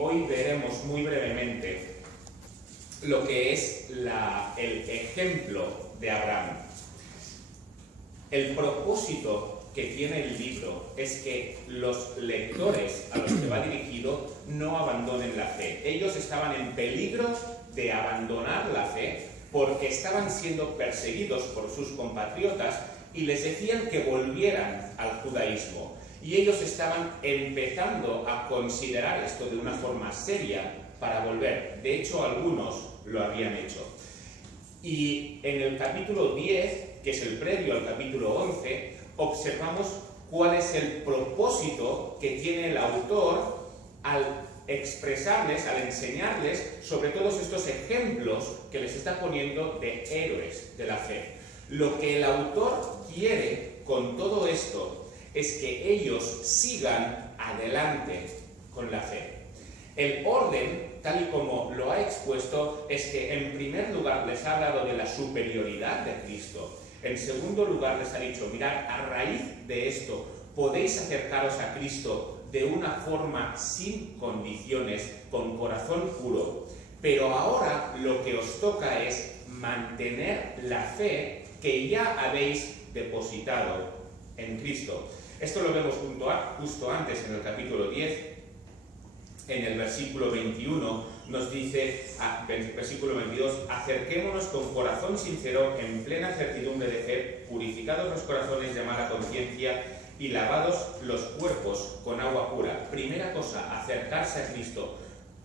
hoy veremos muy brevemente lo que es el ejemplo de Abraham. El propósito que tiene el libro es que los lectores a los que va dirigido no abandonen la fe. Ellos estaban en peligro de abandonar la fe porque estaban siendo perseguidos por sus compatriotas y les decían que volvieran al judaísmo. Y ellos estaban empezando a considerar esto de una forma seria para volver. De hecho, algunos lo habían hecho. Y en el capítulo 10, que es el previo al capítulo 11, observamos cuál es el propósito que tiene el autor al expresarles, al enseñarles sobre todos estos ejemplos que les está poniendo de héroes de la fe. Lo que el autor quiere con todo esto es que ellos sigan adelante con la fe. El orden, tal y como lo ha expuesto, es que en primer lugar les ha hablado de la superioridad de Cristo. En segundo lugar les ha dicho, mirad, a raíz de esto podéis acercaros a Cristo de una forma sin condiciones, con corazón puro. Pero ahora lo que os toca es mantener la fe que ya habéis depositado en Cristo. Esto lo vemos justo antes en el capítulo 10, en el versículo 21, nos dice, versículo 22, acerquémonos con corazón sincero, en plena certidumbre de fe, purificados los corazones de mala conciencia y lavados los cuerpos con agua pura. Primera cosa, acercarse a Cristo.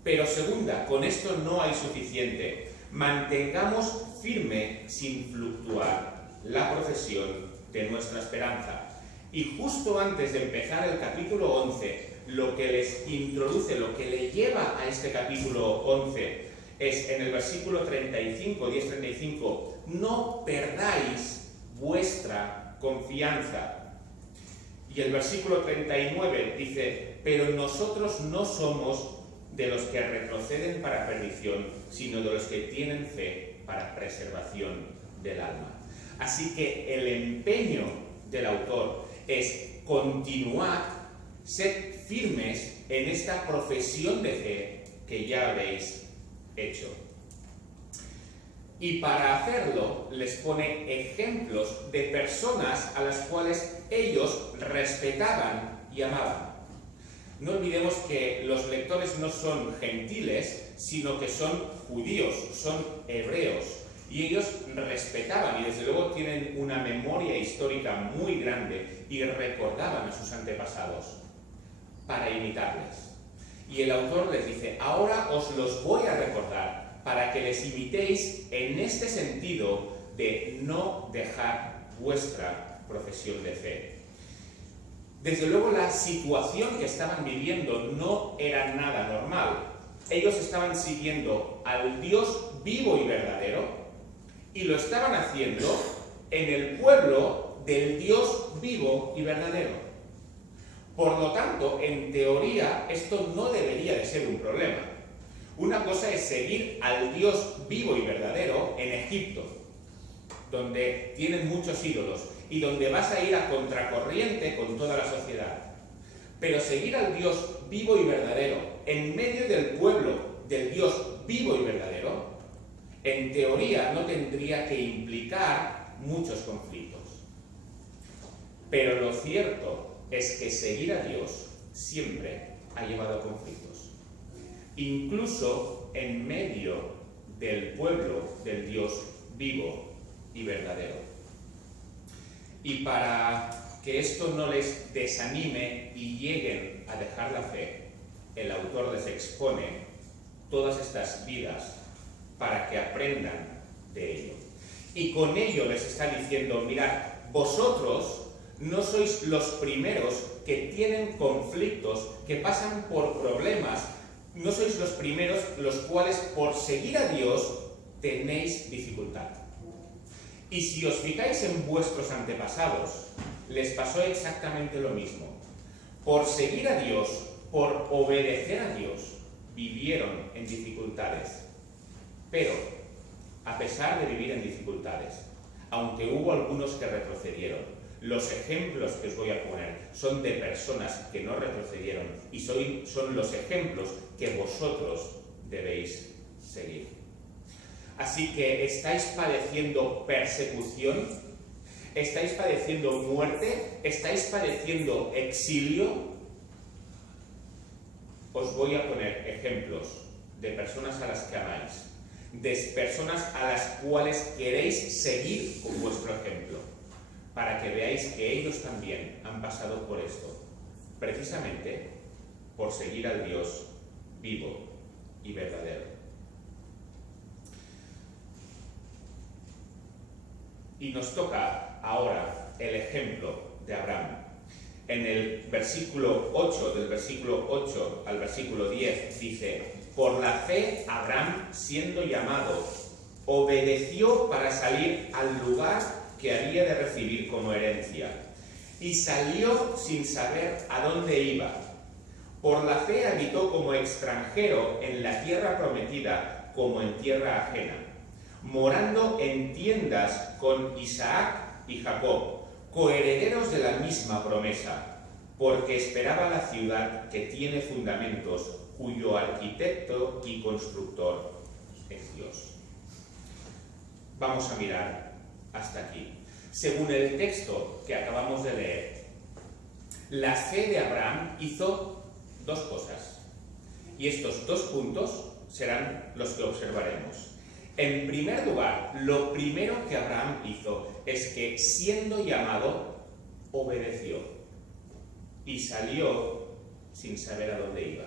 Pero segunda, con esto no hay suficiente. Mantengamos firme, sin fluctuar, la profesión de nuestra esperanza. Y justo antes de empezar el capítulo 11, lo que les introduce, lo que le lleva a este capítulo 11, es en el versículo 35, 10-35, no perdáis vuestra confianza. Y el versículo 39 dice, pero nosotros no somos de los que retroceden para perdición, sino de los que tienen fe para preservación del alma. Así que el empeño del autor es continuar, sed firmes en esta profesión de fe que ya habéis hecho. Y para hacerlo les pone ejemplos de personas a las cuales ellos respetaban y amaban. No olvidemos que los lectores no son gentiles, sino que son judíos, son hebreos. Y ellos respetaban y desde luego tienen una memoria histórica muy grande y recordaban a sus antepasados para imitarles. Y el autor les dice, ahora os los voy a recordar para que les imitéis en este sentido de no dejar vuestra profesión de fe. Desde luego la situación que estaban viviendo no era nada normal. Ellos estaban siguiendo al Dios vivo y verdadero y lo estaban haciendo en el pueblo del Dios vivo y verdadero. Por lo tanto, en teoría, esto no debería de ser un problema. Una cosa es seguir al Dios vivo y verdadero en Egipto, donde tienen muchos ídolos y donde vas a ir a contracorriente con toda la sociedad. Pero seguir al Dios vivo y verdadero en medio del pueblo del Dios vivo y verdadero, en teoría no tendría que implicar muchos conflictos. Pero lo cierto es que seguir a Dios siempre ha llevado a conflictos. Incluso en medio del pueblo del Dios vivo y verdadero. Y para que esto no les desanime y lleguen a dejar la fe, el autor les expone todas estas vidas para que aprendan de ello. Y con ello les está diciendo, mirad, vosotros no sois los primeros que tienen conflictos, que pasan por problemas, no sois los primeros los cuales por seguir a Dios tenéis dificultad. Y si os fijáis en vuestros antepasados, les pasó exactamente lo mismo. Por seguir a Dios, por obedecer a Dios, vivieron en dificultades. Pero, a pesar de vivir en dificultades, aunque hubo algunos que retrocedieron, los ejemplos que os voy a poner son de personas que no retrocedieron y son los ejemplos que vosotros debéis seguir. Así que estáis padeciendo persecución, estáis padeciendo muerte, estáis padeciendo exilio. Os voy a poner ejemplos de personas a las que amáis, de personas a las cuales queréis seguir con vuestro ejemplo, para que veáis que ellos también han pasado por esto, precisamente por seguir al Dios vivo y verdadero. Y nos toca ahora el ejemplo de Abraham. En el versículo 8, del versículo 8 al versículo 10, dice: por la fe, Abraham, siendo llamado, obedeció para salir al lugar que había de recibir como herencia, y salió sin saber a dónde iba. Por la fe habitó como extranjero en la tierra prometida, como en tierra ajena, morando en tiendas con Isaac y Jacob, coherederos de la misma promesa, porque esperaba la ciudad que tiene fundamentos, cuyo arquitecto y constructor es Dios. Vamos a mirar hasta aquí. Según el texto que acabamos de leer, la fe de Abraham hizo dos cosas, y estos dos puntos serán los que observaremos. En primer lugar, lo primero que Abraham hizo es que, siendo llamado, obedeció y salió sin saber a dónde iba.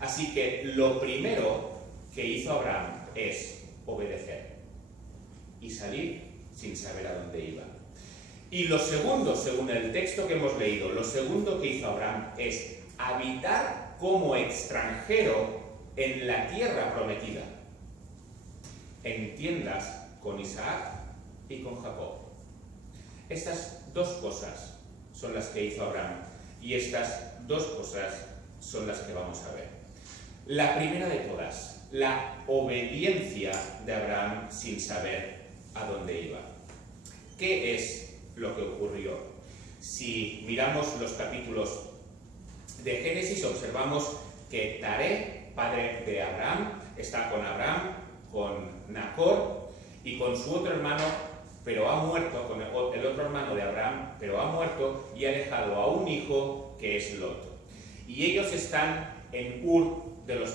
Así que lo primero que hizo Abraham es obedecer y salir sin saber a dónde iba. Y lo segundo, según el texto que hemos leído, lo segundo que hizo Abraham es habitar como extranjero en la tierra prometida, en tiendas con Isaac y con Jacob. Estas dos cosas son las que hizo Abraham, y estas dos cosas son las que vamos a ver. La primera de todas, la obediencia de Abraham sin saber a dónde iba. ¿Qué es lo que ocurrió? Si miramos los capítulos de Génesis, observamos que Taré, padre de Abraham, está con Abraham, con Nacor y con su otro hermano, pero ha muerto, con el otro hermano de Abraham, pero ha muerto y ha dejado a un hijo que es Lot. Y ellos están en Ur de los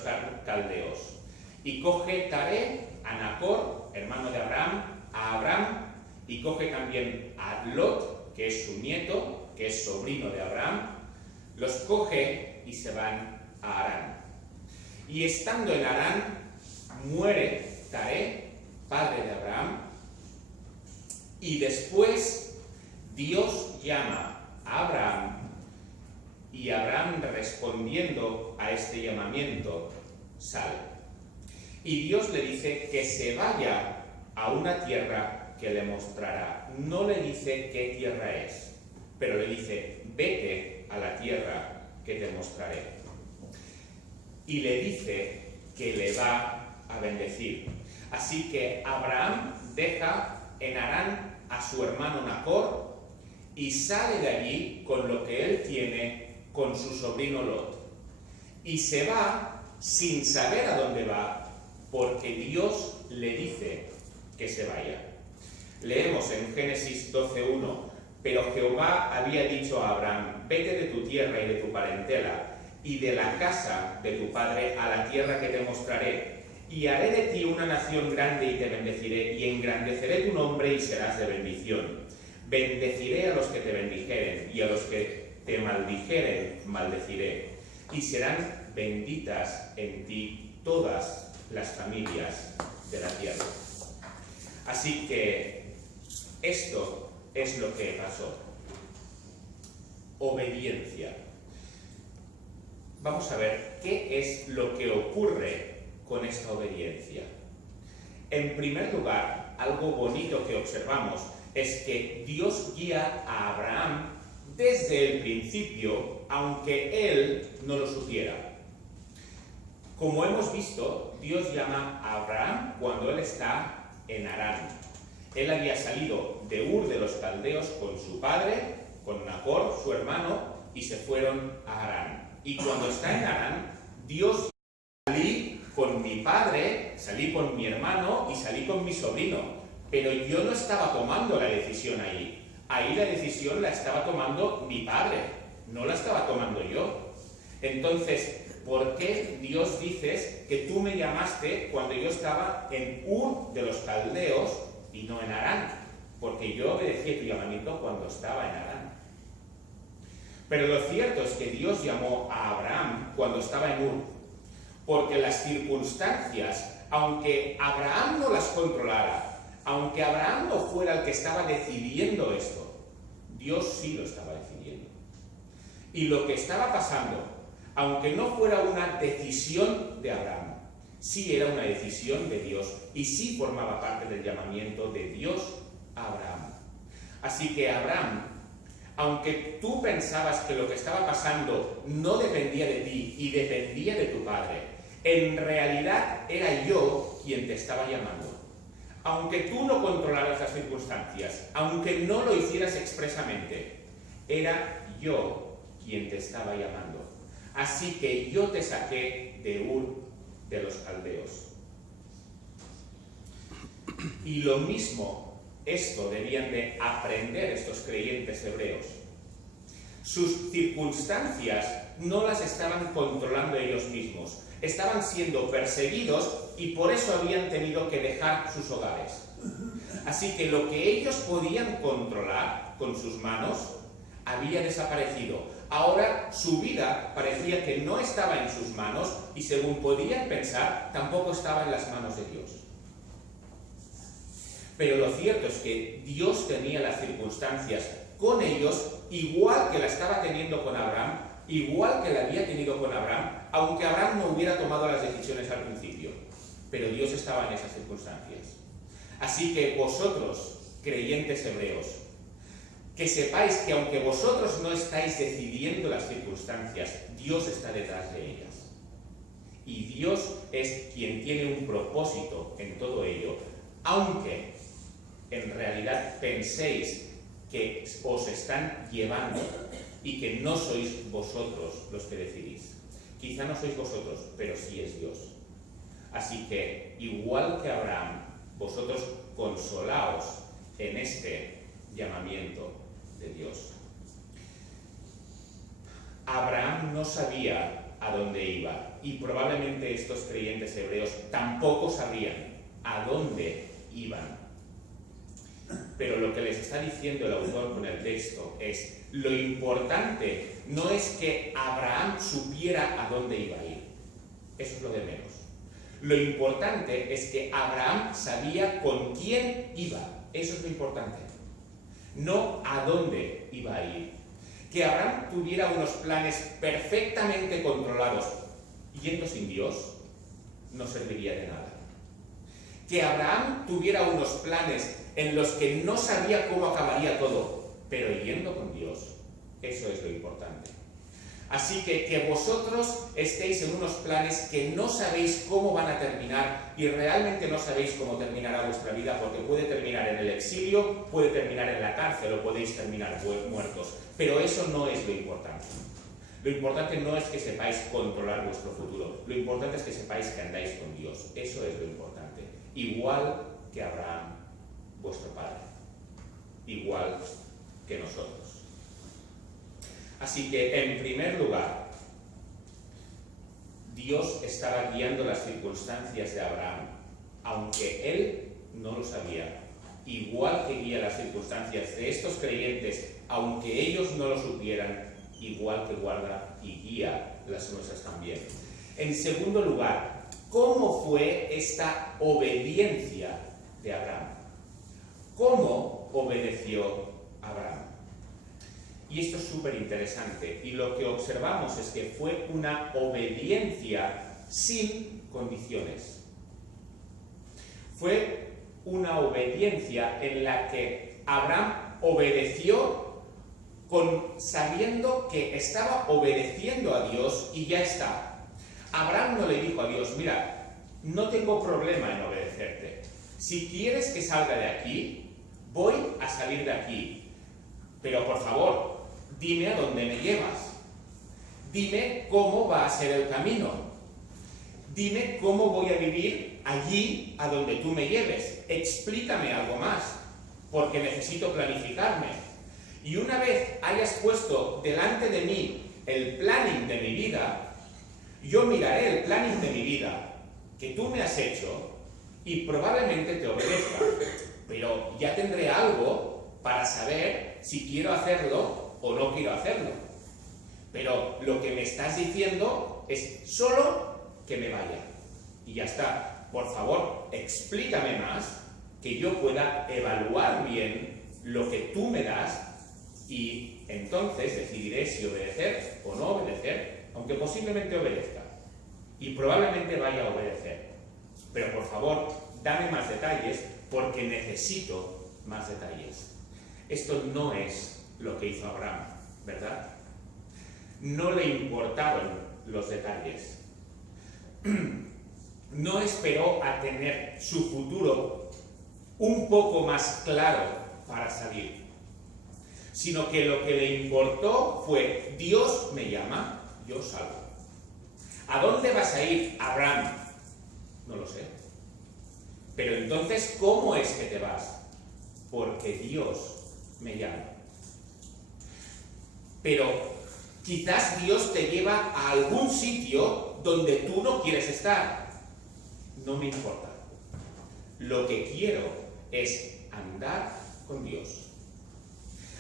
caldeos. Y coge Taré a Nacor, hermano de Abraham, a Abraham, y coge también a Lot, que es su nieto, que es sobrino de Abraham, los coge y se van a Harán. Y estando en Harán, muere Taré, padre de Abraham, y después Dios llama a Abraham, y Abraham, respondiendo a este llamamiento, sale. Y Dios le dice que se vaya a una tierra que le mostrará. No le dice qué tierra es, pero le dice: vete a la tierra que te mostraré. Y le dice que le va a bendecir. Así que Abraham deja en Harán a su hermano Nacor y sale de allí con lo que él tiene, con su sobrino Lot. Y se va sin saber a dónde va, porque Dios le dice que se vaya. Leemos en Génesis 12:1: pero Jehová había dicho a Abraham: vete de tu tierra y de tu parentela y de la casa de tu padre a la tierra que te mostraré, y haré de ti una nación grande y te bendeciré, y engrandeceré tu nombre y serás de bendición. Bendeciré a los que te bendijeren, y a los que te maldijeren maldeciré, y serán benditas en ti todas las familias de la tierra. Así que esto es lo que pasó. Obediencia. Vamos a ver qué es lo que ocurre con esta obediencia. En primer lugar, algo bonito que observamos es que Dios guía a Abraham desde el principio, aunque él no lo supiera. Como hemos visto, Dios llama a Abraham cuando él está en Harán. Él había salido de Ur de los Caldeos con su padre, con Nacor, su hermano, y se fueron a Harán. Y cuando está en Harán, Dios: salí con mi padre, salí con mi hermano y salí con mi sobrino, pero yo no estaba tomando la decisión ahí. Ahí la decisión la estaba tomando mi padre, no la estaba tomando yo. Entonces, ¿por qué Dios dices que tú me llamaste cuando yo estaba en Ur de los Caldeos y no en Harán? Porque yo obedecí tu llamamiento cuando estaba en Harán. Pero lo cierto es que Dios llamó a Abraham cuando estaba en Ur, porque las circunstancias, aunque Abraham no las controlara, aunque Abraham no fuera el que estaba decidiendo esto, Dios sí lo estaba decidiendo. Y lo que estaba pasando, aunque no fuera una decisión de Abraham, sí era una decisión de Dios y sí formaba parte del llamamiento de Dios a Abraham. Así que Abraham, aunque tú pensabas que lo que estaba pasando no dependía de ti y dependía de tu padre, en realidad era yo quien te estaba llamando. Aunque tú no controlaras las circunstancias, aunque no lo hicieras expresamente, era yo quien te estaba llamando. Así que yo te saqué de Ur de los Caldeos. Y lo mismo, esto debían de aprender estos creyentes hebreos. Sus circunstancias no las estaban controlando ellos mismos. Estaban siendo perseguidos y por eso habían tenido que dejar sus hogares. Así que lo que ellos podían controlar con sus manos había desaparecido. Ahora su vida parecía que no estaba en sus manos y, según podían pensar, tampoco estaba en las manos de Dios. Pero lo cierto es que Dios tenía las circunstancias con ellos igual que la estaba teniendo con Abraham, igual que la había tenido con Abraham, aunque Abraham no hubiera tomado las decisiones al principio. Pero Dios estaba en esas circunstancias. Así que vosotros, creyentes hebreos, que sepáis que aunque vosotros no estáis decidiendo las circunstancias, Dios está detrás de ellas. Y Dios es quien tiene un propósito en todo ello, aunque en realidad penséis que os están llevando y que no sois vosotros los que decidís. Quizá no sois vosotros, pero sí es Dios. Así que, igual que Abraham, vosotros consolaos en este llamamiento de Dios. Abraham no sabía a dónde iba y probablemente estos creyentes hebreos tampoco sabían a dónde iban. Pero lo que les está diciendo el autor con el texto es: lo importante no es que Abraham supiera a dónde iba a ir. Eso es lo de menos. Lo importante es que Abraham sabía con quién iba. Eso es lo importante. No a dónde iba a ir. Que Abraham tuviera unos planes perfectamente controlados, yendo sin Dios, no serviría de nada. Que Abraham tuviera unos planes en los que no sabía cómo acabaría todo, pero yendo con Dios, eso es lo importante. Así que vosotros estéis en unos planes que no sabéis cómo van a terminar y realmente no sabéis cómo terminará vuestra vida, porque puede terminar en el exilio, puede terminar en la cárcel o podéis terminar muertos. Pero eso no es lo importante. Lo importante no es que sepáis controlar vuestro futuro, lo importante es que sepáis que andáis con Dios. Eso es lo importante. Igual que Abraham, vuestro padre. Igual que nosotros. Así que, en primer lugar, Dios estaba guiando las circunstancias de Abraham, aunque él no lo sabía. Igual que guía las circunstancias de estos creyentes, aunque ellos no lo supieran, igual que guarda y guía las nuestras también. En segundo lugar, ¿cómo fue esta obediencia de Abraham? ¿Cómo obedeció Abraham? Y esto es súper interesante, y lo que observamos es que fue una obediencia sin condiciones. Fue una obediencia en la que Abraham obedeció sabiendo que estaba obedeciendo a Dios y ya está. Abraham no le dijo a Dios: mira, no tengo problema en obedecerte. Si quieres que salga de aquí, voy a salir de aquí, pero por favor, dime a dónde me llevas. Dime cómo va a ser el camino. Dime cómo voy a vivir allí a donde tú me lleves. Explícame algo más, porque necesito planificarme. Y una vez hayas puesto delante de mí el planning de mi vida, yo miraré el planning de mi vida que tú me has hecho y probablemente te obedezca. Pero ya tendré algo para saber si quiero hacerlo o no quiero hacerlo. Pero lo que me estás diciendo es solo que me vaya. Y ya está. Por favor, explícame más, que yo pueda evaluar bien lo que tú me das y entonces decidiré si obedecer o no obedecer, aunque posiblemente obedezca. Y probablemente vaya a obedecer. Pero por favor, dame más detalles porque necesito más detalles. Esto no es lo que hizo Abraham, ¿verdad? No le importaron los detalles. No esperó a tener su futuro un poco más claro para salir, sino que lo que le importó fue: Dios me llama, yo salgo. ¿A dónde vas a ir, Abraham? No lo sé. Pero entonces, ¿cómo es que te vas? Porque Dios me llama. Pero quizás Dios te lleva a algún sitio donde tú no quieres estar. No me importa. Lo que quiero es andar con Dios.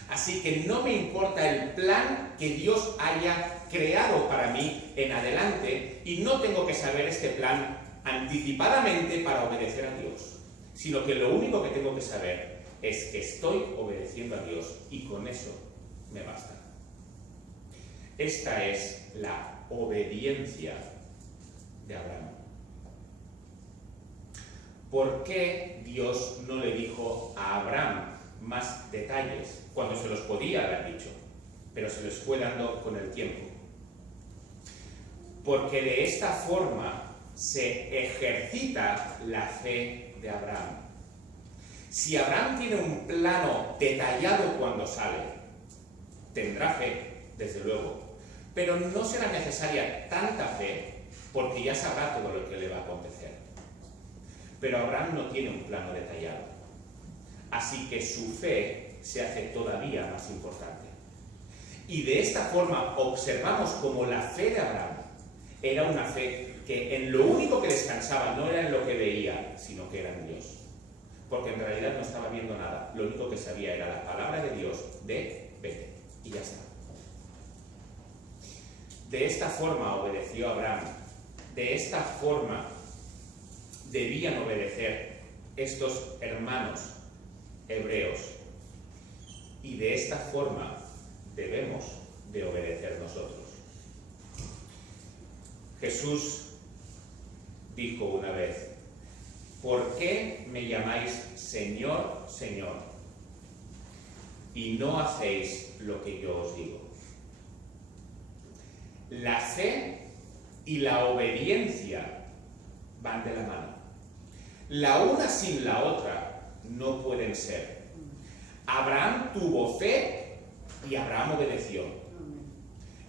Así que no me importa el plan que Dios haya creado para mí en adelante, y no tengo que saber este plan anticipadamente para obedecer a Dios, sino que lo único que tengo que saber es que estoy obedeciendo a Dios y con eso me basta. Esta es la obediencia de Abraham. ¿Por qué Dios no le dijo a Abraham más detalles cuando se los podía haber dicho, pero se los fue dando con el tiempo? Porque de esta forma se ejercita la fe de Abraham. Si Abraham tiene un plano detallado cuando sale, tendrá fe, desde luego, pero no será necesaria tanta fe porque ya sabrá todo lo que le va a acontecer. Pero Abraham no tiene un plano detallado, así que su fe se hace todavía más importante. Y de esta forma observamos cómo la fe de Abraham era una fe que en lo único que descansaba no era en lo que veía, sino que era en Dios. Porque en realidad no estaba viendo nada, lo único que sabía era la palabra de Dios de vete, y ya está. De esta forma obedeció Abraham, de esta forma debían obedecer estos hermanos hebreos, y de esta forma debemos de obedecer nosotros. Jesús dijo una vez: ¿por qué me llamáis Señor, Señor, y no hacéis lo que yo os digo? La fe y la obediencia van de la mano. La una sin la otra no pueden ser. Abraham tuvo fe y Abraham obedeció.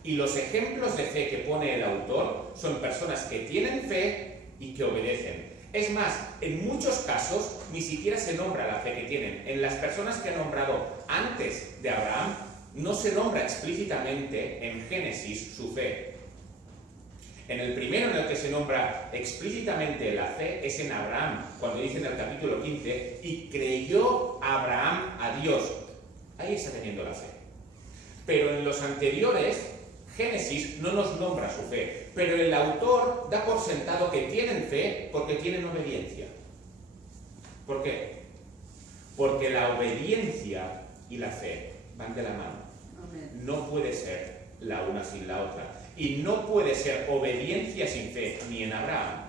Y los ejemplos de fe que pone el autor son personas que tienen fe y que obedecen. Es más, en muchos casos ni siquiera se nombra la fe que tienen. En las personas que ha nombrado antes de Abraham, no se nombra explícitamente en Génesis su fe. En el primero en el que se nombra explícitamente la fe es en Abraham, cuando dice en el capítulo 15, y creyó Abraham a Dios. Ahí está teniendo la fe. Pero en los anteriores, Génesis no nos nombra su fe, pero el autor da por sentado que tienen fe porque tienen obediencia. ¿Por qué? Porque la obediencia y la fe van de la mano. No puede ser la una sin la otra. Y no puede ser obediencia sin fe, ni en Abraham,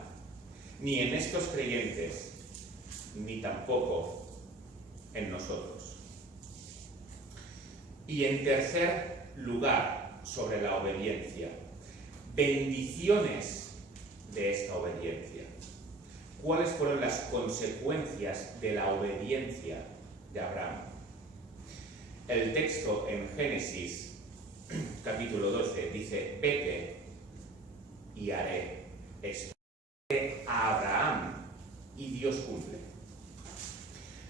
ni en estos creyentes, ni tampoco en nosotros. Y en tercer lugar, sobre la obediencia, bendiciones de esta obediencia. ¿Cuáles fueron las consecuencias de la obediencia de Abraham. El texto en Génesis, capítulo 12, dice: vete y haré esto. A Abraham, y Dios cumple.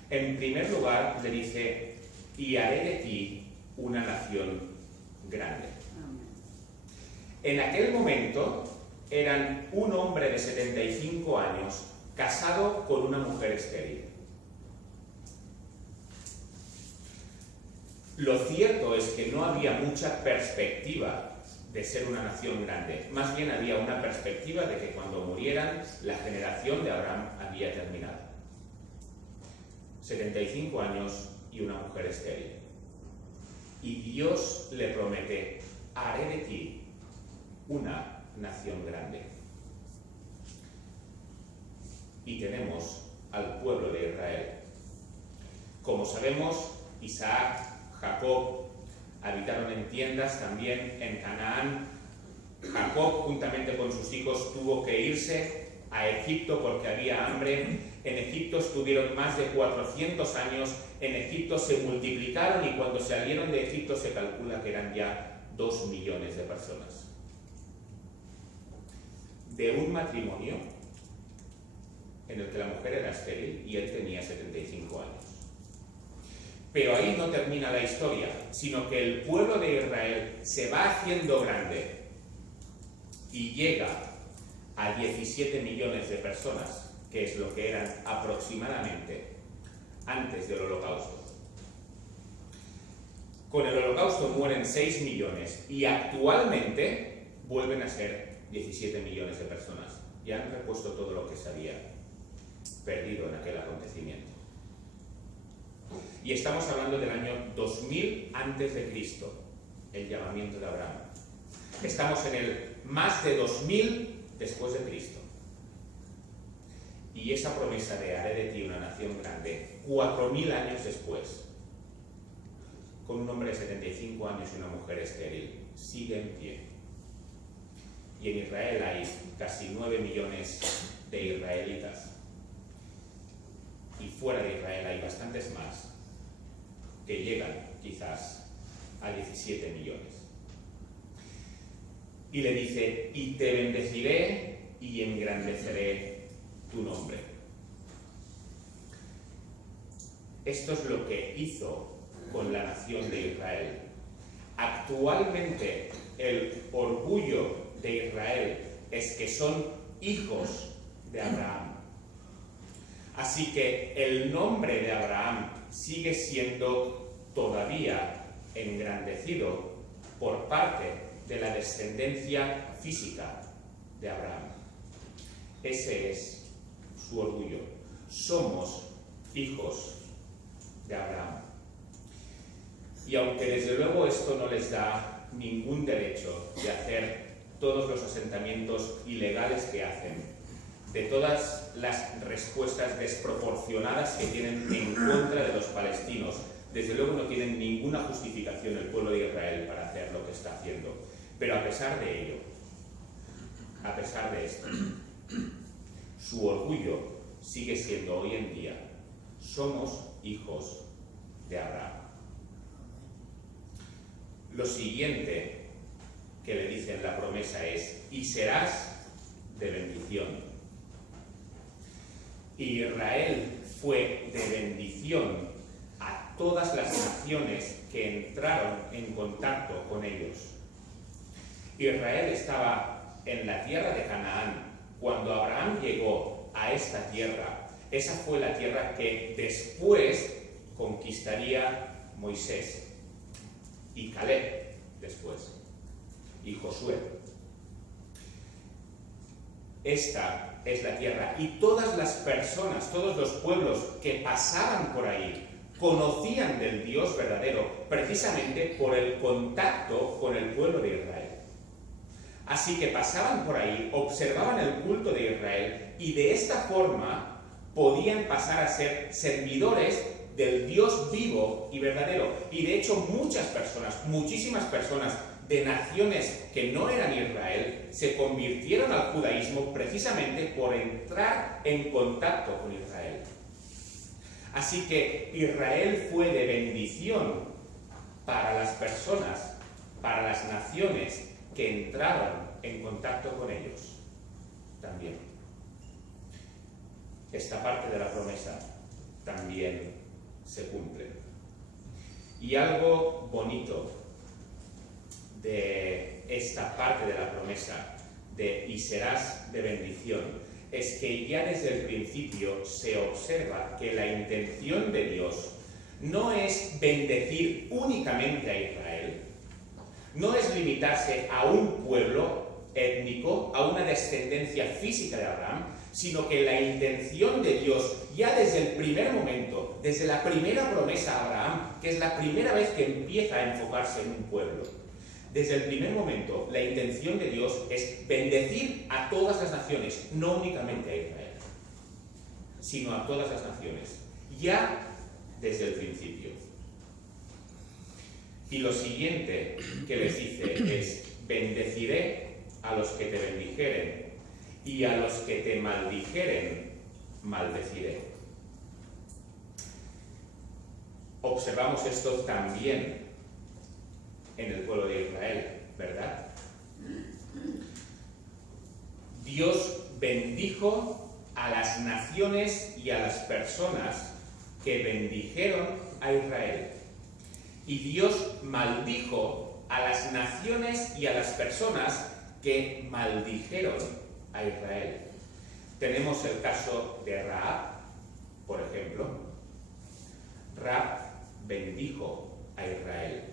En primer lugar, le dice: y haré de ti una nación grande. En aquel momento eran un hombre de 75 años casado con una mujer estéril. Lo cierto es que no había mucha perspectiva de ser una nación grande. Más bien había una perspectiva de que cuando murieran, la generación de Abraham había terminado. 75 años y una mujer estéril. Y Dios le promete: haré de ti una nación grande. Y tenemos al pueblo de Israel. Como sabemos, Isaac, Jacob habitaron en tiendas también en Canaán. Jacob, juntamente con sus hijos, tuvo que irse a Egipto porque había hambre. En Egipto estuvieron más de 400 años. En Egipto se multiplicaron y cuando salieron de Egipto se calcula que eran ya 2 millones de personas. De un matrimonio en el que la mujer era estéril y él tenía 75 años. Pero ahí no termina la historia, sino que el pueblo de Israel se va haciendo grande y llega a 17 millones de personas, que es lo que eran aproximadamente antes del Holocausto. Con el Holocausto mueren 6 millones y actualmente vuelven a ser 17 millones de personas. Ya han repuesto todo lo que se había perdido en aquel acontecimiento. Y estamos hablando del año 2000 a.C., el llamamiento de Abraham. Estamos en el más de 2000 después de Cristo. Y esa promesa de haré de ti una nación grande, 4000 años después, con un hombre de 75 años y una mujer estéril, sigue en pie. Y en Israel hay casi 9 millones de israelitas. Y fuera de Israel hay bastantes más que llegan quizás a 17 millones. Y le dice: y te bendeciré y engrandeceré tu nombre. Esto es lo que hizo con la nación de Israel. Actualmente el orgullo de Israel es que son hijos de Abraham. Así que el nombre de Abraham sigue siendo todavía engrandecido por parte de la descendencia física de Abraham. Ese es su orgullo. Somos hijos de Abraham. Y aunque desde luego esto no les da ningún derecho de hacer todos los asentamientos ilegales que hacen, de todas las respuestas desproporcionadas que tienen en contra de los palestinos, desde luego no tienen ninguna justificación el pueblo de Israel para hacer lo que está haciendo. Pero a pesar de ello, a pesar de esto, su orgullo sigue siendo hoy en día: somos hijos de Abraham. Lo siguiente que le dice en la promesa es: y serás de bendición. Israel fue de bendición a todas las naciones que entraron en contacto con ellos. Israel estaba en la tierra de Canaán. Cuando Abraham llegó a esta tierra, esa fue la tierra que después conquistaría Moisés y Caleb después, y Josué. Esta es la tierra, y todas las personas, todos los pueblos que pasaban por ahí conocían del Dios verdadero precisamente por el contacto con el pueblo de Israel. Así que pasaban por ahí, observaban el culto de Israel y de esta forma podían pasar a ser servidores del Dios vivo y verdadero. Y de hecho muchas personas, muchísimas personas de naciones que no eran Israel se convirtieron al judaísmo precisamente por entrar en contacto con Israel. Así que Israel fue de bendición para las personas, para las naciones que entraron en contacto con ellos también. Esta parte de la promesa también se cumple. Y algo bonito de esta parte de la promesa de y serás de bendición es que ya desde el principio se observa que la intención de Dios no es bendecir únicamente a Israel, no es limitarse a un pueblo étnico, a una descendencia física de Abraham, sino que la intención de Dios ya desde el primer momento, desde la primera promesa a Abraham, que es la primera vez que empieza a enfocarse en un pueblo, desde el primer momento la intención de Dios es bendecir a todas las naciones, no únicamente a Israel, sino a todas las naciones, ya desde el principio. Y lo siguiente que les dice es: bendeciré a los que te bendijeren, y a los que te maldijeren, maldeciré. Observamos esto también en el pueblo de Israel, ¿verdad? Dios bendijo a las naciones y a las personas que bendijeron a Israel. Y Dios maldijo a las naciones y a las personas que maldijeron a Israel. Tenemos el caso de Rahab, por ejemplo. Rahab bendijo a Israel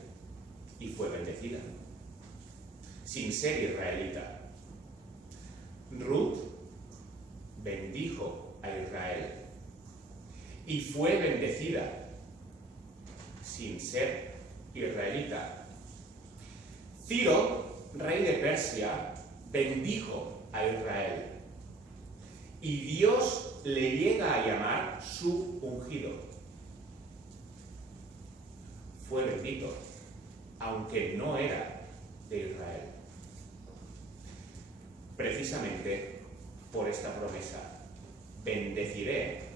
y fue bendecida, sin ser israelita. Ruth bendijo a Israel y fue bendecida, sin ser israelita. Ciro, rey de Persia, bendijo a Israel y Dios le llega a llamar su ungido. Fue bendito, aunque no era de Israel. Precisamente por esta promesa, bendeciré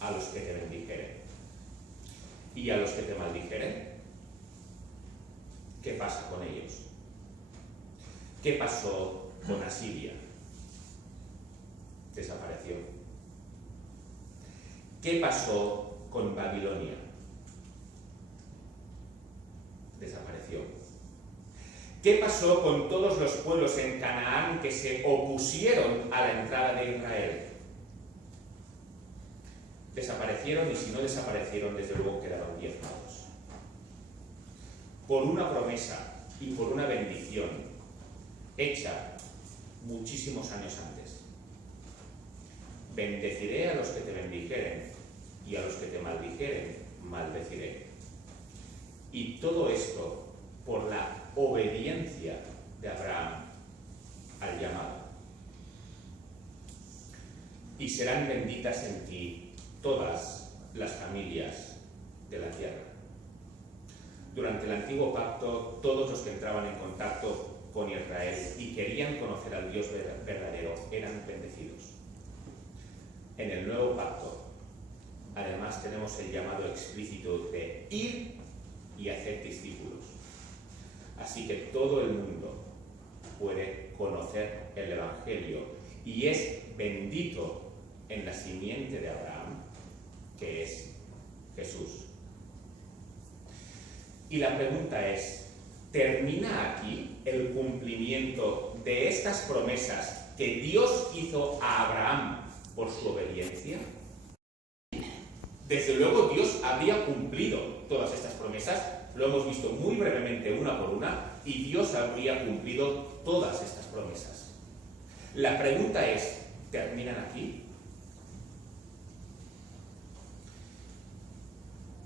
a los que te bendijeren. Y a los que te maldijeren, ¿qué pasa con ellos? ¿Qué pasó con Asiria? Desapareció. ¿Qué pasó con Babilonia? Desapareció. ¿Qué pasó con todos los pueblos en Canaán que se opusieron a la entrada de Israel? Desaparecieron, y si no desaparecieron, desde luego quedaron diezmados. Por una promesa y por una bendición hecha muchísimos años antes. Bendeciré a los que te bendijeren, y a los que te maldijeren, maldeciré. Y todo esto por la obediencia de Abraham al llamado. Y serán benditas en ti todas las familias de la tierra. Durante el antiguo pacto, todos los que entraban en contacto con Israel y querían conocer al Dios verdadero eran bendecidos. En el nuevo pacto, además, tenemos el llamado explícito de ir y hacer discípulos. Así que todo el mundo puede conocer el Evangelio y es bendito en la simiente de Abraham, que es Jesús. Y la pregunta es, ¿termina aquí el cumplimiento de estas promesas que Dios hizo a Abraham por su obediencia? Desde luego Dios habría cumplido todas estas promesas, lo hemos visto muy brevemente una por una, y Dios habría cumplido todas estas promesas. La pregunta es, ¿terminan aquí?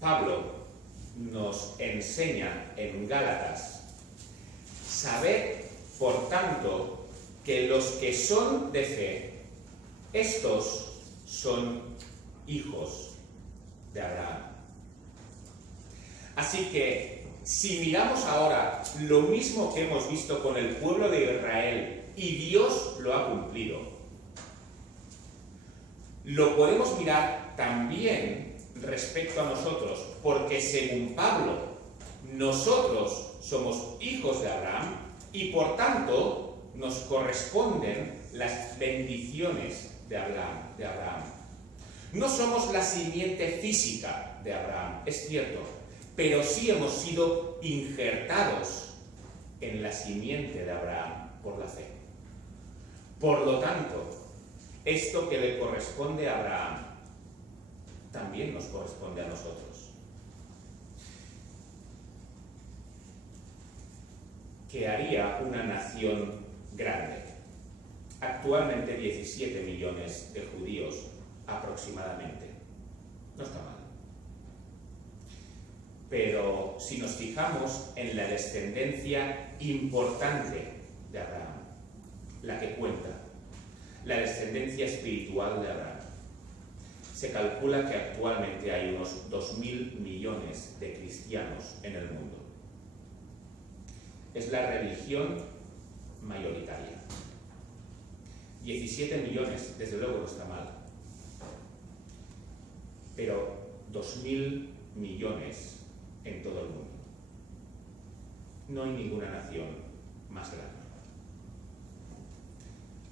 Pablo nos enseña en Gálatas: sabed, por tanto, que los que son de fe, estos son hijos de Abraham. Así que, si miramos ahora lo mismo que hemos visto con el pueblo de Israel, y Dios lo ha cumplido, lo podemos mirar también respecto a nosotros, porque según Pablo, nosotros somos hijos de Abraham y por tanto nos corresponden las bendiciones de Abraham. No somos la simiente física de Abraham, es cierto, pero sí hemos sido injertados en la simiente de Abraham por la fe. Por lo tanto, esto que le corresponde a Abraham también nos corresponde a nosotros. ¿Qué haría una nación grande? Actualmente 17 millones de judíos aproximadamente. No está mal. Pero si nos fijamos en la descendencia importante de Abraham, la que cuenta, la descendencia espiritual de Abraham, se calcula que actualmente hay unos 2.000 millones de cristianos en el mundo. Es la religión mayoritaria. 17 millones, desde luego no está mal. Pero 2.000 millones en todo el mundo. No hay ninguna nación más grande.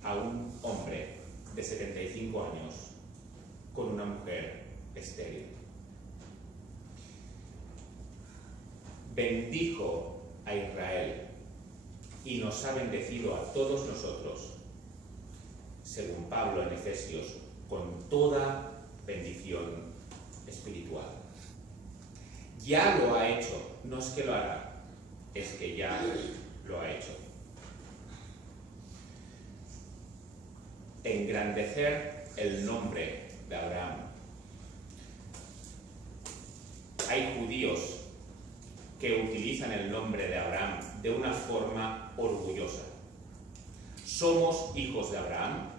A un hombre de 75 años con una mujer estéril. Bendijo a Israel y nos ha bendecido a todos nosotros, según Pablo en Efesios, con toda bendición espiritual. Ya lo ha hecho, no es que lo hará, es que ya lo ha hecho. Engrandecer el nombre de Abraham. Hay judíos que utilizan el nombre de Abraham de una forma orgullosa. Somos hijos de Abraham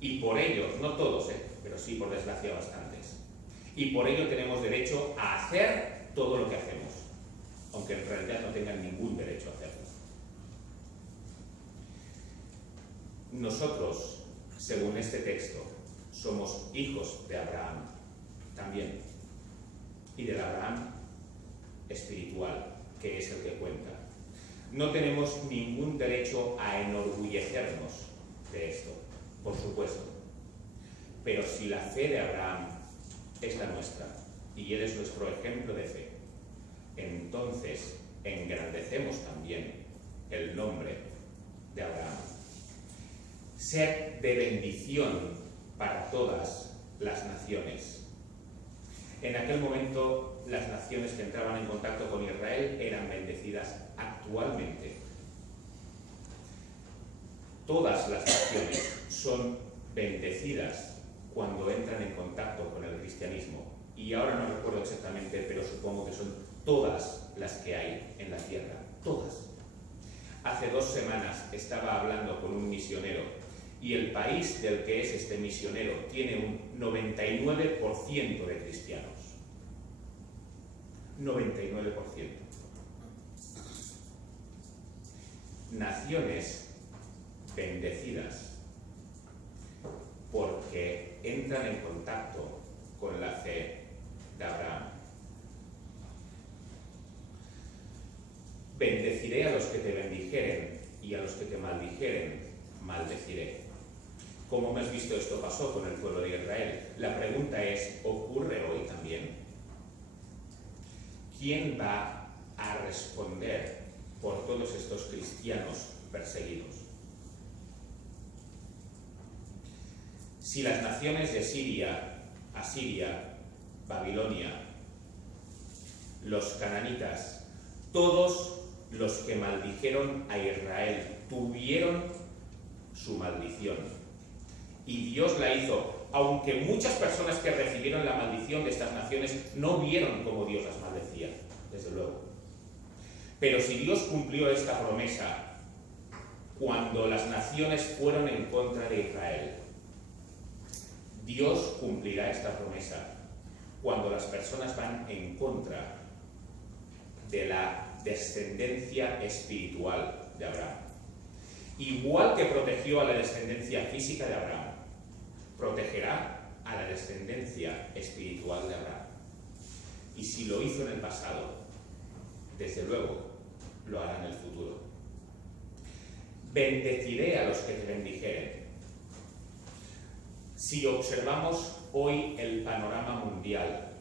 y por ello, no todos, pero sí por desgracia bastantes, y por ello tenemos derecho a hacer todo lo que hacemos, aunque en realidad no tengan ningún derecho a hacerlo. Nosotros, según este texto, somos hijos de Abraham también, y del Abraham espiritual, que es el que cuenta. No tenemos ningún derecho a enorgullecernos de esto, por supuesto, pero si la fe de Abraham es la nuestra y él es nuestro ejemplo de fe, entonces engrandecemos también el nombre de Abraham. Ser de bendición para todas las naciones. En aquel momento, las naciones que entraban en contacto con Israel eran bendecidas. Actualmente, todas las naciones son bendecidas cuando entran en contacto con el cristianismo. Y ahora no recuerdo exactamente, pero supongo que son todas las que hay en la tierra. Todas. Hace 2 semanas estaba hablando con un misionero y el país del que es este misionero tiene un 99% de cristianos. 99%. Naciones bendecidas porque entran en contacto con la fe de Abraham. Bendeciré a los que te bendijeren y a los que te maldijeren, maldeciré. ¿Cómo hemos visto esto pasó con el pueblo de Israel? La pregunta es, ¿ocurre hoy también? ¿Quién va a responder por todos estos cristianos perseguidos? Si las naciones de Siria, Asiria, Babilonia, los cananitas, todos los que maldijeron a Israel tuvieron su maldición y Dios la hizo, aunque muchas personas que recibieron la maldición de estas naciones no vieron cómo Dios las maldecía, desde luego. Pero si Dios cumplió esta promesa cuando las naciones fueron en contra de Israel, Dios cumplirá esta promesa cuando las personas van en contra de la descendencia espiritual de Abraham. Igual que protegió a la descendencia física de Abraham, protegerá a la descendencia espiritual de Abraham. Y si lo hizo en el pasado, desde luego lo hará en el futuro. Bendeciré a los que te bendijeren. Si observamos hoy el panorama mundial,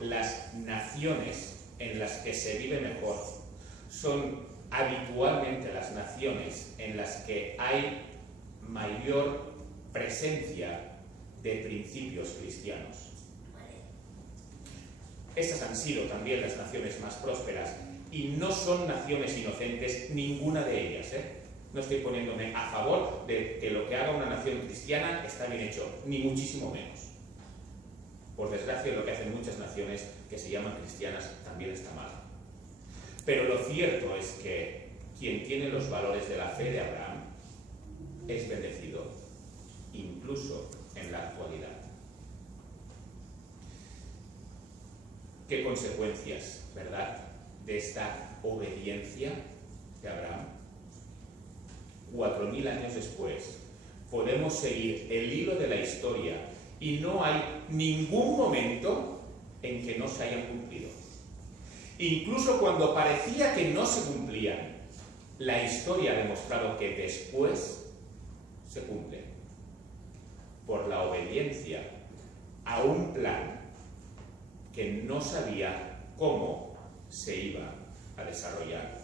las naciones en las que se vive mejor son habitualmente las naciones en las que hay mayor presencia de principios cristianos. Estas han sido también las naciones más prósperas y no son naciones inocentes ninguna de ellas, No estoy poniéndome a favor de que lo que haga una nación cristiana está bien hecho, ni muchísimo menos. Por desgracia, lo que hacen muchas naciones que se llaman cristianas también está mal. Pero lo cierto es que quien tiene los valores de la fe de Abraham es bendecido, incluso en la actualidad. ¿Qué consecuencias, verdad, de esta obediencia de Abraham? 4000 años después, podemos seguir el hilo de la historia y no hay ningún momento en que no se hayan cumplido. Incluso cuando parecía que no se cumplían, la historia ha demostrado que después se cumplen por la obediencia a un plan que no sabía cómo se iba a desarrollar.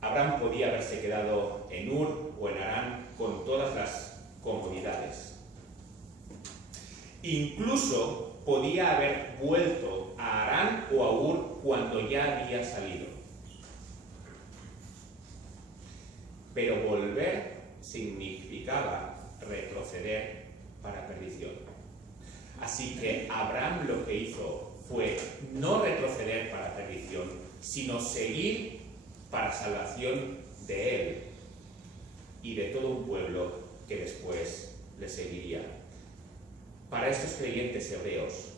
Abraham podía haberse quedado en Ur o en Harán con todas las comodidades. Incluso podía haber vuelto a Harán o a Ur cuando ya había salido. Pero volver significaba retroceder para perdición. Así que Abraham lo que hizo fue no retroceder para perdición, sino seguir para salvación de él y de todo un pueblo que después le seguiría. Para estos creyentes hebreos,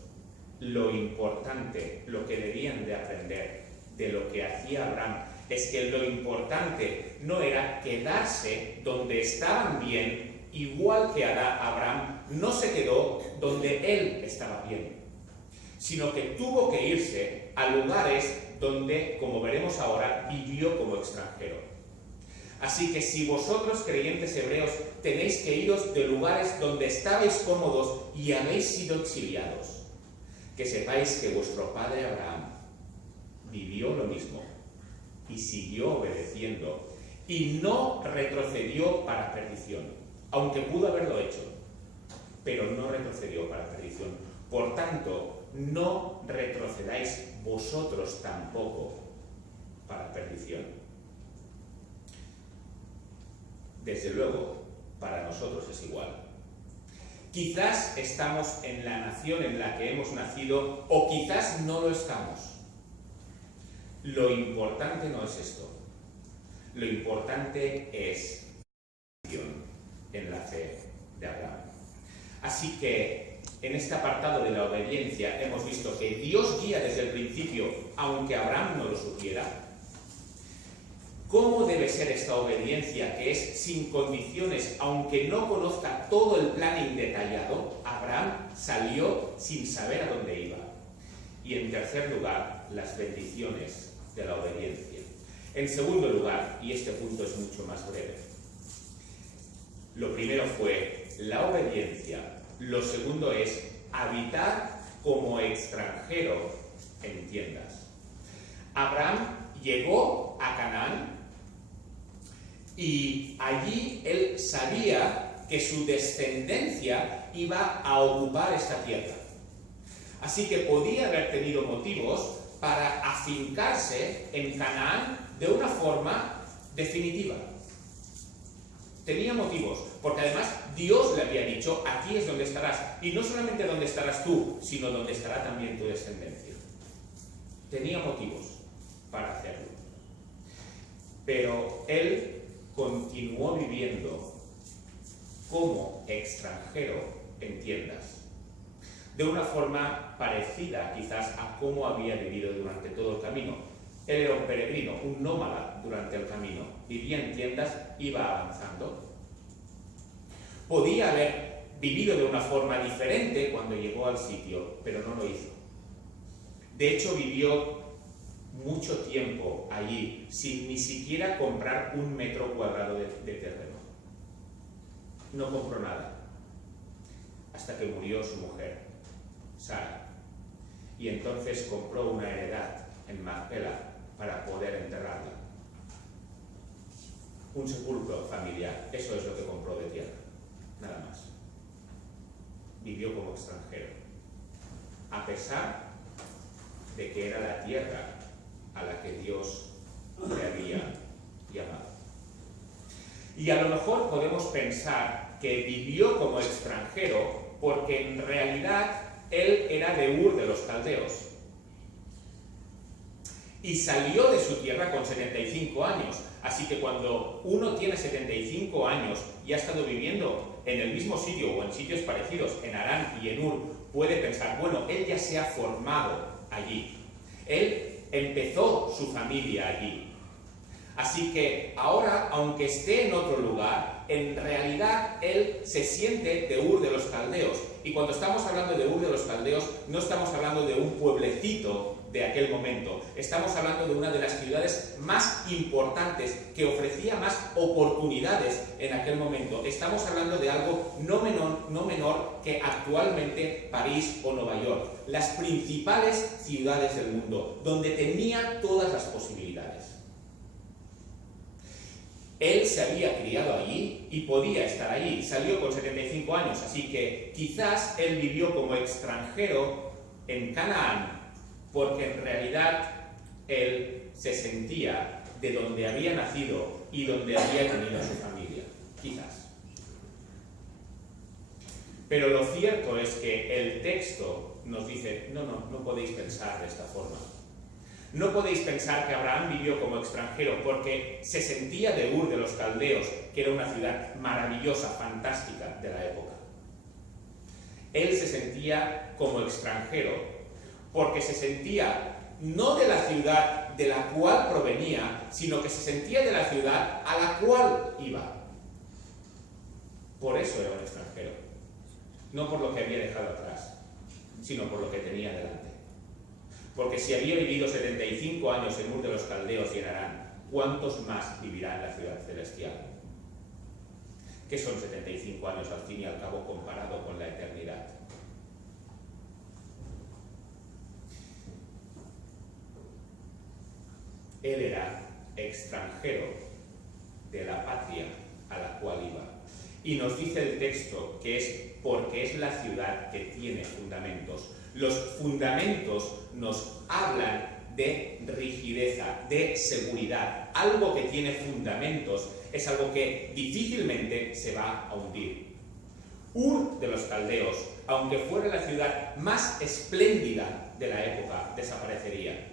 lo importante, lo que debían de aprender de lo que hacía Abraham, es que lo importante no era quedarse donde estaban bien, igual que Abraham no se quedó donde él estaba bien, sino que tuvo que irse a lugares donde, como veremos ahora, vivió como extranjero. Así que si vosotros, creyentes hebreos, tenéis que iros de lugares donde estabais cómodos y habéis sido exiliados, que sepáis que vuestro padre Abraham vivió lo mismo y siguió obedeciendo y no retrocedió para perdición, aunque pudo haberlo hecho, pero no retrocedió para perdición. Por tanto, no retrocedáis vosotros tampoco para perdición. Desde luego, para nosotros es igual. Quizás estamos en la nación en la que hemos nacido o quizás no lo estamos. Lo importante no es esto. Lo importante es en la fe de Abraham. Así que en este apartado de la obediencia hemos visto que Dios guía desde el principio, aunque Abraham no lo supiera. ¿Cómo debe ser esta obediencia que es sin condiciones, aunque no conozca todo el plan detallado? Abraham salió sin saber a dónde iba. Y en tercer lugar, las bendiciones de la obediencia. En segundo lugar, y este punto es mucho más breve, lo primero fue la obediencia, lo segundo es habitar como extranjero en tiendas. Abraham llegó a Canaán y allí él sabía que su descendencia iba a ocupar esta tierra. Así que podía haber tenido motivos para afincarse en Canaán de una forma definitiva. Tenía motivos, porque además Dios le había dicho, aquí es donde estarás. Y no solamente donde estarás tú, sino donde estará también tu descendencia. Tenía motivos para hacerlo. Pero él continuó viviendo como extranjero en tiendas, de una forma parecida quizás a cómo había vivido durante todo el camino. Él era un peregrino, un nómada durante el camino, vivía en tiendas, iba avanzando. Podía haber vivido de una forma diferente cuando llegó al sitio, pero no lo hizo. De hecho, vivió mucho tiempo allí sin ni siquiera comprar 1 metro cuadrado de terreno. No compró nada hasta que murió su mujer, Sara, y entonces compró una heredad en Macpela para poder enterrarla. Un sepulcro familiar, eso es lo que compró de tierra, nada más. Vivió como extranjero, a pesar de que era la tierra a la que Dios le había llamado. Y a lo mejor podemos pensar que vivió como extranjero porque en realidad él era de Ur de los Caldeos y salió de su tierra con 75 años. Así que cuando uno tiene 75 años y ha estado viviendo en el mismo sitio o en sitios parecidos, en Harán y en Ur, puede pensar, bueno, él ya se ha formado allí. Él empezó su familia allí. Así que ahora, aunque esté en otro lugar, en realidad él se siente de Ur de los Caldeos. Y cuando estamos hablando de Ur de los Caldeos, no estamos hablando de un pueblecito de aquel momento. Estamos hablando de una de las ciudades más importantes que ofrecía más oportunidades en aquel momento. Estamos hablando de algo no menor que actualmente París o Nueva York. Las principales ciudades del mundo, donde tenía todas las posibilidades. Él se había criado allí y podía estar allí. Salió con 75 años, así que quizás él vivió como extranjero en Canaán, porque en realidad él se sentía de donde había nacido y donde había tenido su familia. Quizás. Pero lo cierto es que el texto nos dice, no podéis pensar de esta forma. No podéis pensar que Abraham vivió como extranjero porque se sentía de Ur de los Caldeos, que era una ciudad maravillosa, fantástica de la época. Él se sentía como extranjero porque se sentía no de la ciudad de la cual provenía, sino que se sentía de la ciudad a la cual iba. Por eso era un extranjero. No por lo que había dejado atrás, sino por lo que tenía delante. Porque si había vivido 75 años en Ur de los Caldeos y en Harán, ¿cuántos más vivirán en la ciudad celestial? ¿Qué son 75 años al fin y al cabo comparado con la eternidad? Él era extranjero de la patria a la cual iba. Y nos dice el texto que es porque es la ciudad que tiene fundamentos. Los fundamentos nos hablan de rigideza, de seguridad. Algo que tiene fundamentos es algo que difícilmente se va a hundir. Ur de los Caldeos, aunque fuera la ciudad más espléndida de la época, desaparecería.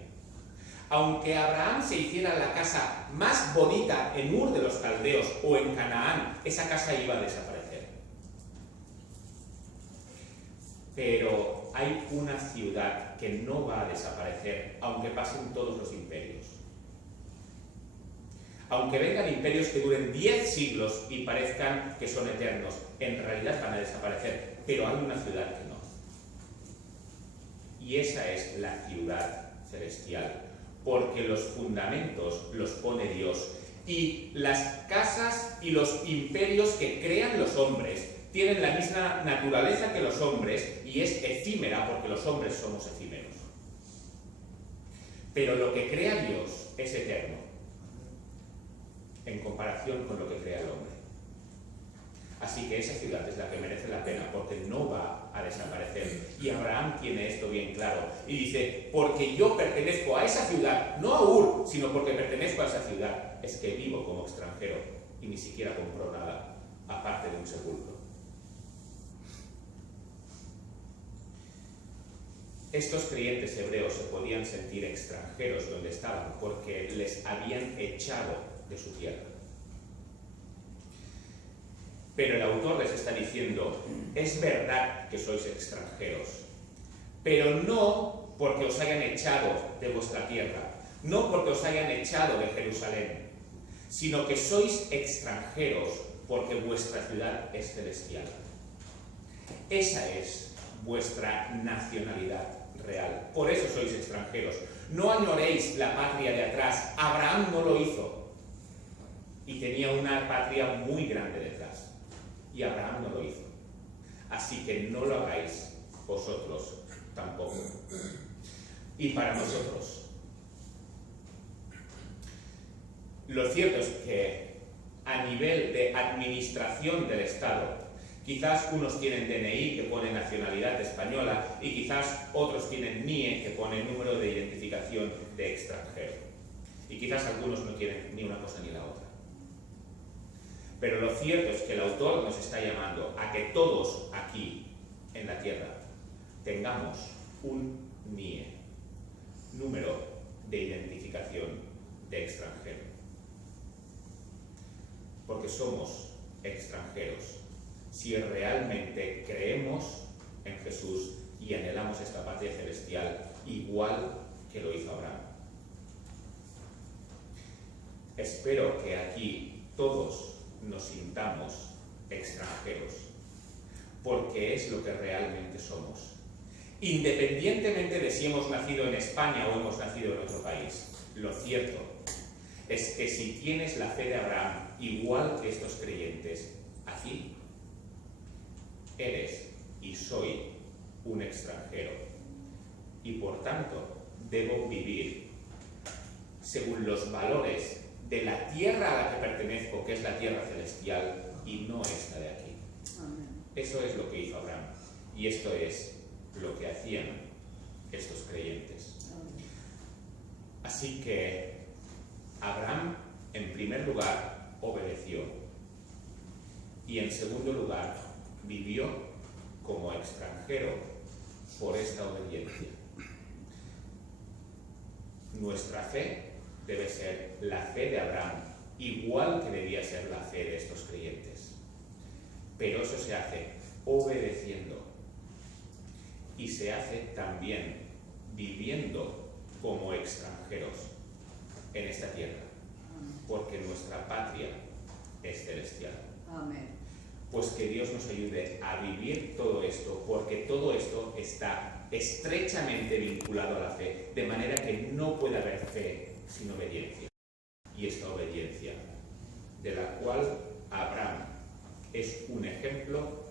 Aunque Abraham se hiciera la casa más bonita en Ur de los Caldeos o en Canaán, esa casa iba a desaparecer. Pero hay una ciudad que no va a desaparecer, aunque pasen todos los imperios. Aunque vengan imperios que duren 10 siglos y parezcan que son eternos, en realidad van a desaparecer, pero hay una ciudad que no. Y esa es la ciudad celestial, porque los fundamentos los pone Dios. Y las casas y los imperios que crean los hombres tienen la misma naturaleza que los hombres y es efímera porque los hombres somos efímeros. Pero lo que crea Dios es eterno en comparación con lo que crea el hombre. Así que esa ciudad es la que merece la pena porque no va a desaparecer. Y Abraham tiene esto bien claro. Y dice, porque yo pertenezco a esa ciudad, no a Ur, sino porque pertenezco a esa ciudad, es que vivo como extranjero y ni siquiera compro nada, aparte de un sepulcro. Estos creyentes hebreos se podían sentir extranjeros donde estaban porque les habían echado de su tierra. Pero el autor les está diciendo, es verdad que sois extranjeros, pero no porque os hayan echado de vuestra tierra, no porque os hayan echado de Jerusalén, sino que sois extranjeros porque vuestra ciudad es celestial. Esa es vuestra nacionalidad real. Por eso sois extranjeros. No añoréis la patria de atrás. Abraham no lo hizo. Y tenía una patria muy grande detrás. Y Abraham no lo hizo. Así que no lo hagáis vosotros tampoco. Y para nosotros, lo cierto es que a nivel de administración del Estado, quizás unos tienen DNI que pone nacionalidad española y quizás otros tienen NIE que pone número de identificación de extranjero. Y quizás algunos no tienen ni una cosa ni la otra. Pero lo cierto es que el autor nos está llamando a que todos aquí en la tierra tengamos un NIE, número de identificación de extranjero. Porque somos extranjeros si realmente creemos en Jesús y anhelamos esta patria celestial igual que lo hizo Abraham. Espero que aquí todos nos sintamos extranjeros, porque es lo que realmente somos. Independientemente de si hemos nacido en España o hemos nacido en otro país, lo cierto es que si tienes la fe de Abraham, igual que estos creyentes, aquí eres y soy un extranjero. Y por tanto, debo vivir según los valores de la tierra a la que pertenezco, que es la tierra celestial, y no esta de aquí. Amén. Eso es lo que hizo Abraham. Y esto es lo que hacían estos creyentes. Amén. Así que Abraham, en primer lugar, obedeció. Y en segundo lugar, vivió como extranjero por esta obediencia. Nuestra fe debe ser la fe de Abraham, igual que debía ser la fe de estos creyentes. Pero eso se hace obedeciendo y se hace también viviendo como extranjeros en esta tierra, porque nuestra patria es celestial. Amén. Pues que Dios nos ayude a vivir todo esto, porque todo esto está estrechamente vinculado a la fe, de manera que no puede haber fe sin obediencia. Y esta obediencia, de la cual Abraham es un ejemplo,